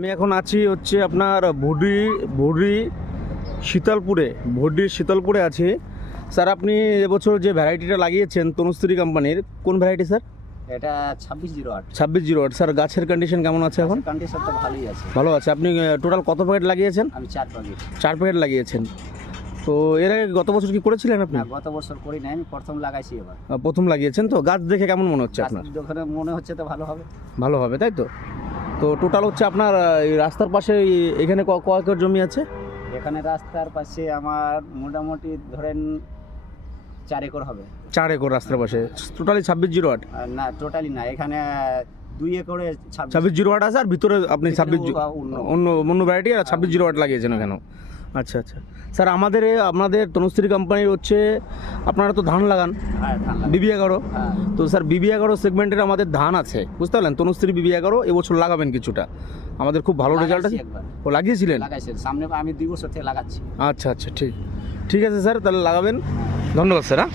আমি এখন আছি হচ্ছে আপনার শীতলপুরে আছি। স্যার আপনি এবছর যে ভ্যারাইটিটা লাগিয়েছেন তনুশ্রী কোম্পানির, কোন ভ্যারাইটি স্যার? এটা 2608। 2608। স্যার গাছের কন্ডিশন কেমন আছে এখন? কন্ডিশন তো ভালোই আছে। ভালো আছে। আপনি টোটাল কত প্যাকেট লাগিয়েছেন? আমি 4 প্যাকেট। 4 প্যাকেট লাগিয়েছেন। তো এর আগে গত বছর কি করেছিলেন আপনি? না, গত বছর করি নাই, আমি প্রথম লাগাইছি এবার। প্রথম লাগিয়েছেন। তো গাছ দেখে কেমন মনে হচ্ছে আপনার? ওখানে মনে হচ্ছে তো ভালো হবে। ভালো হবে তাই তো? তো টোটাল হচ্ছে আপনার এই রাস্তার পাশে এখানে কয় একর জমি আছে? এখানে রাস্তার পাশে আমার মোটামুটি ধরেন 4 একর হবে। 4 একর রাস্তার পাশে টোটালি 2608? না, টোটালি না, এখানে 2 একরে 2608 আছে, আর ভিতরে আপনি 26 অন্য ভ্যারাইটি আর 2608 লাগিয়েছেন ওখানে। আচ্ছা আচ্ছা স্যার, আপনাদের তনুশ্রী কোম্পানির হচ্ছে আপনারা তো ধান লাগান, হ্যাঁ, ধান লাগাই। BB11। হ্যাঁ। তো স্যার BB11 সেগমেন্টের আমাদের ধান আছে, বুঝতে পারলেন? তনুশ্রী BB11 এবছর লাগাবেন কিছুটা, আমাদের খুব ভালো রেজাল্ট আছে। একবার ও লাগিয়েছিলেন? লাগাইছি, সামনে আমি 2 বছর থেকে লাগাচ্ছি। আচ্ছা আচ্ছা, ঠিক আছে স্যার, তাহলে লাগাবেন। ধন্যবাদ স্যার। হ্যাঁ।